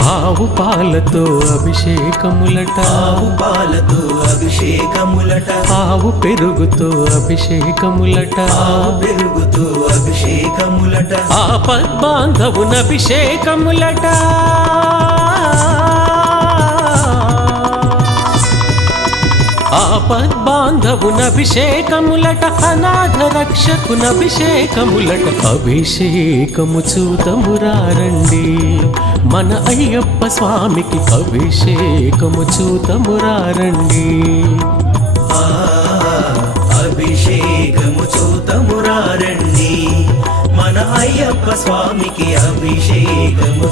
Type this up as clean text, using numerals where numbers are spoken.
ఆవు పాలతో అభిషేకములట, ఆవు పాలతో అభిషేకములట, ఆవు పెరుగుతో అభిషేకములట, ఆవు పెరుగుతో అభిషేకములట, ఆపద్బాంధవున అభిషేకములట, ఆపద్బాంధవున అభిషేకములట, అనాథ రక్షకున అభిషేకములట. అభిషేకము చూతమురారండి మన అయ్యప్ప స్వామికి, అభిషేకము చూతమురారండి. అభిషేకము చూతమురారండి మన అయ్యప్ప స్వామికి, అభిషేకము